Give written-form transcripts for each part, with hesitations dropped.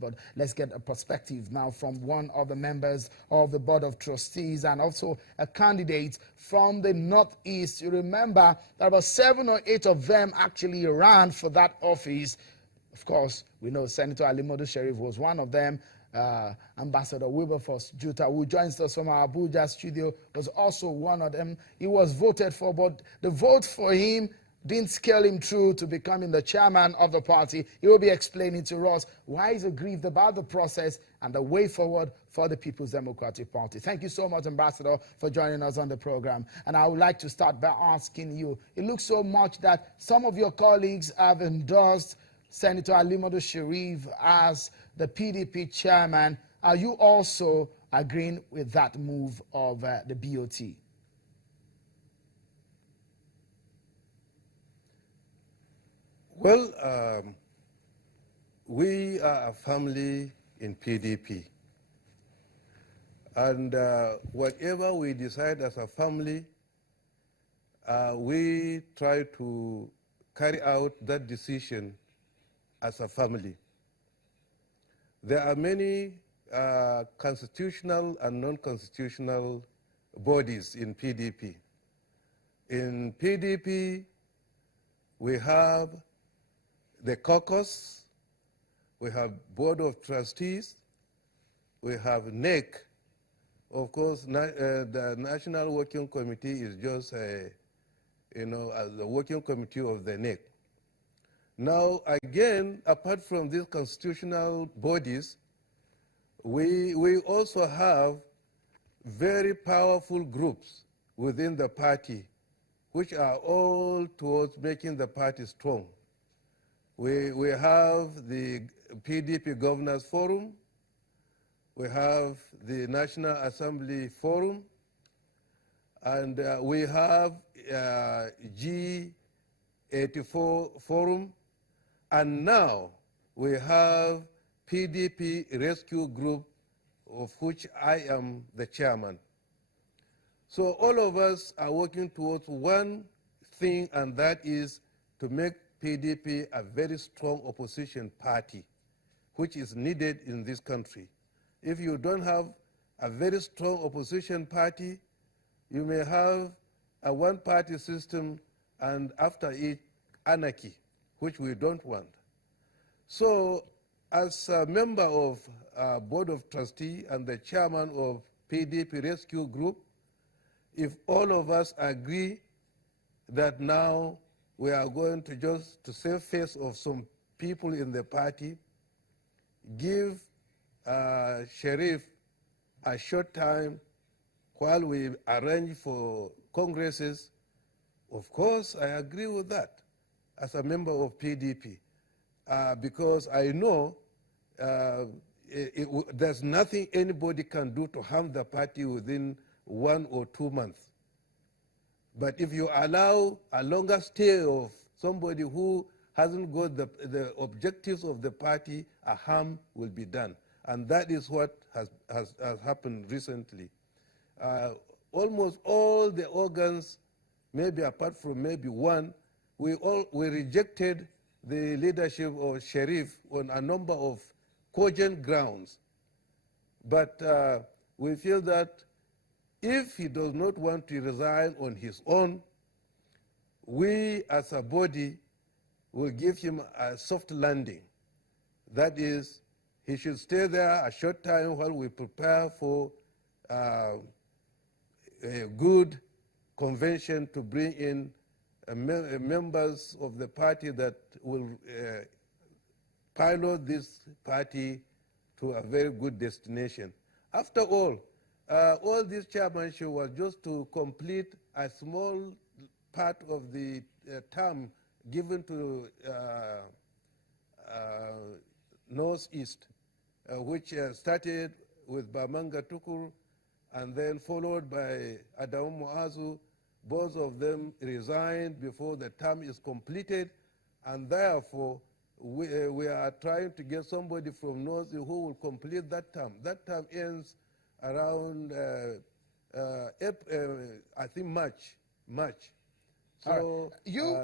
But let's get a perspective now from one of the members of the Board of Trustees and also a candidate from the Northeast. You remember there were 7 or 8 of them actually ran for that office. Of course, we know Senator Alimodu Sheriff was one of them. Ambassador Wilberforce Juta, who joins us from our Abuja studio, was also one of them. He was voted for, but the vote for him didn't scale him through to becoming the chairman of the party. He will be explaining to us why he's aggrieved about the process and the way forward for the People's Democratic Party. Thank you so much, Ambassador, for joining us on the program. And I would like to start by asking you, it looks so much that some of your colleagues have endorsed Senator Alimodu Sheriff as the PDP chairman. Are you also agreeing with that move of the BOT? Well, we are a family in PDP. And whatever we decide as a family, we try to carry out that decision as a family. There are many constitutional and non-constitutional bodies in PDP. In PDP, we have the caucus, we have Board of Trustees, we have NEC. Of course, the National Working Committee is just, the working committee of the NEC. Now, again, apart from these constitutional bodies, we also have very powerful groups within the party, which are all towards making the party strong. We have the PDP Governors Forum, we have the National Assembly Forum, and we have G84 Forum, and now we have PDP Rescue Group, of which I am the chairman. So all of us are working towards one thing, and that is to make PDP a very strong opposition party, which is needed in this country. If you don't have a very strong opposition party, you may have a one-party system and after it, anarchy, which we don't want. So as a member of Board of Trustees and the chairman of PDP Rescue Group, if all of us agree that now we are going to just to save face of some people in the party, give Sheriff a short time while we arrange for congresses, of course I agree with that as a member of PDP, because I know there's nothing anybody can do to harm the party within 1 or 2 months. But if you allow a longer stay of somebody who hasn't got the objectives of the party, a harm will be done. And that is what has happened recently. Almost all the organs, maybe apart from maybe one, we rejected the leadership of Sheriff on a number of cogent grounds. But we feel that if he does not want to resign on his own, we as a body will give him a soft landing. That is, he should stay there a short time while we prepare for a good convention to bring in members of the party that will pilot this party to a very good destination. After all this chairmanship was just to complete a small part of the term given to Northeast, which started with Bamanga Tukur and then followed by Adamu Muazu. Both of them resigned before the term is completed, and therefore we are trying to get somebody from North who will complete that term. That term ends around, I think, March. So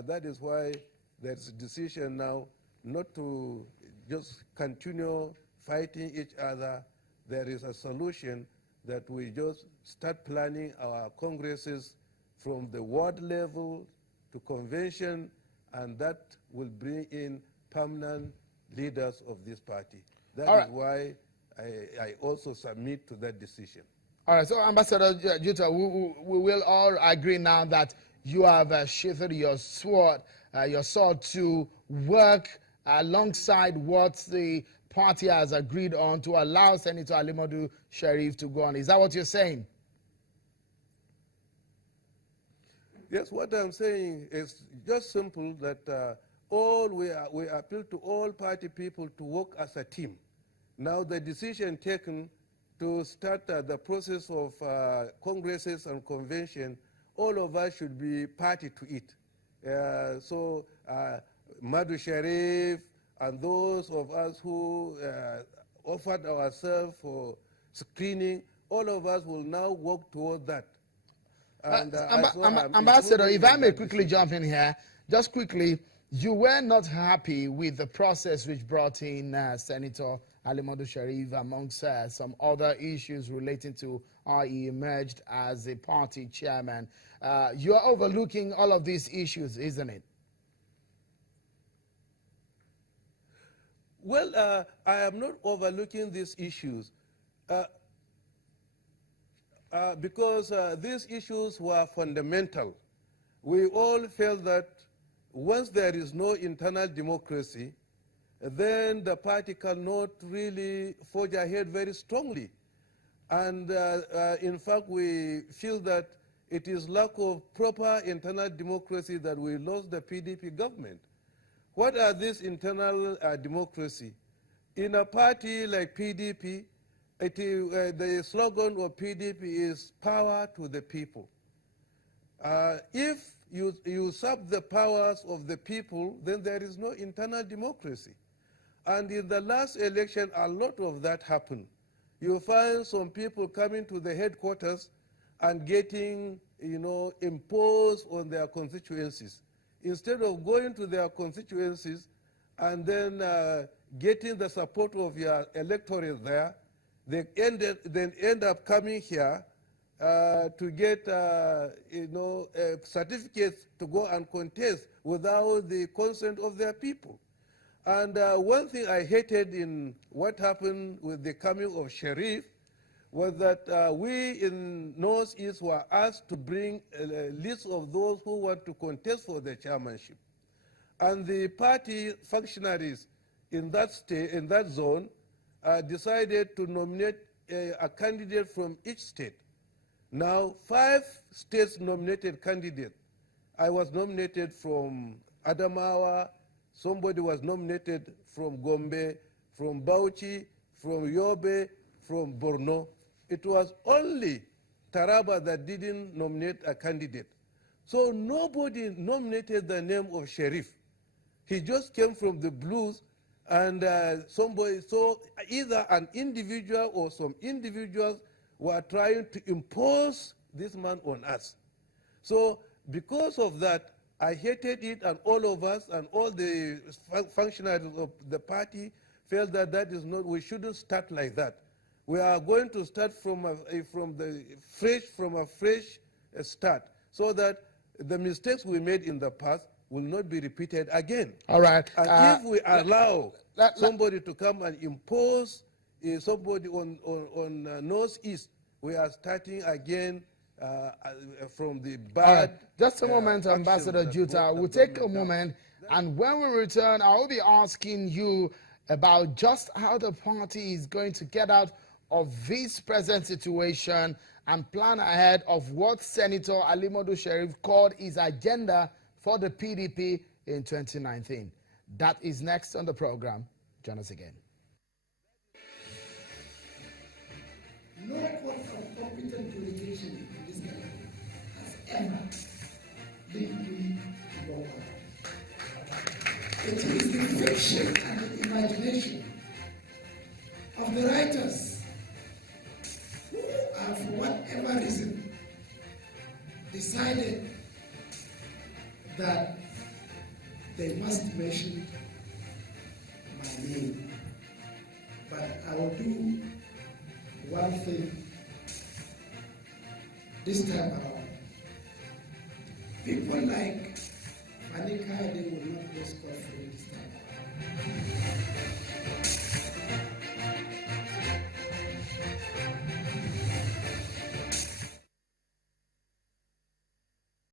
that is why there's a decision now not to just continue fighting each other, there is a solution that we just start planning our congresses from the ward level to convention, and that will bring in permanent leaders of this party. That is why I also submit to that decision. All right, so Ambassador Juta, we will all agree now that you have sheathed your sword to work alongside what the party has agreed on to allow Senator Alimadu Sheriff to go on. Is that what you're saying? Yes, what I'm saying is just simple that we appeal to all party people to work as a team. Now the decision taken to start the process of congresses and convention, all of us should be party to it. So Madu Sharif and those of us who offered ourselves for screening, all of us will now work toward that. And, Ambassador, if I may quickly jump in here, just quickly, you were not happy with the process which brought in Senator Alimadu Sheriff amongst some other issues relating to how he emerged as a party chairman. You are overlooking all of these issues, isn't it? Well, I am not overlooking these issues because these issues were fundamental. We all felt that once there is no internal democracy, then the party cannot really forge ahead very strongly. And in fact, we feel that it is lack of proper internal democracy that we lost the PDP government. What are these internal democracy? In a party like PDP, the slogan of PDP is power to the people. If you usurp the powers of the people, then there is no internal democracy. And in the last election, a lot of that happened. You find some people coming to the headquarters and getting, imposed on their constituencies. Instead of going to their constituencies and then getting the support of your electorate there, they end up coming here to get certificates to go and contest without the consent of their people. And one thing I hated in what happened with the coming of Sheriff was that we in Northeast were asked to bring a list of those who want to contest for the chairmanship. And the party functionaries in that state, in that zone, decided to nominate a candidate from each state. Now, 5 states nominated candidates. I was nominated from Adamawa, somebody was nominated from Gombe, from Bauchi, from Yobe, from Borno. It was only Taraba that didn't nominate a candidate. So nobody nominated the name of Sheriff. He just came from the blues, and so either an individual or some individuals were trying to impose this man on us. So because of that, I hated it, and all of us and all the functionaries of the party felt that that is not, we shouldn't start like that. We are going to start from a fresh start, so that the mistakes we made in the past will not be repeated again. All right. And if we allow somebody to come and impose somebody on Northeast, we are starting again from the bad. Right. Just a moment, Ambassador Juta. We'll take a moment, and when we return, I will be asking you about just how the party is going to get out of this present situation and plan ahead of what Senator Alimadu Sheriff called his agenda for the PDP in 2019. That is next on the program. Join us again. No court of competent jurisdiction in this country has ever been fully worked out. It is the fiction and the imagination of the writers who have, for whatever reason, decided that they must mention my name But I will do one thing this time around. People like Fanika, they will not listen.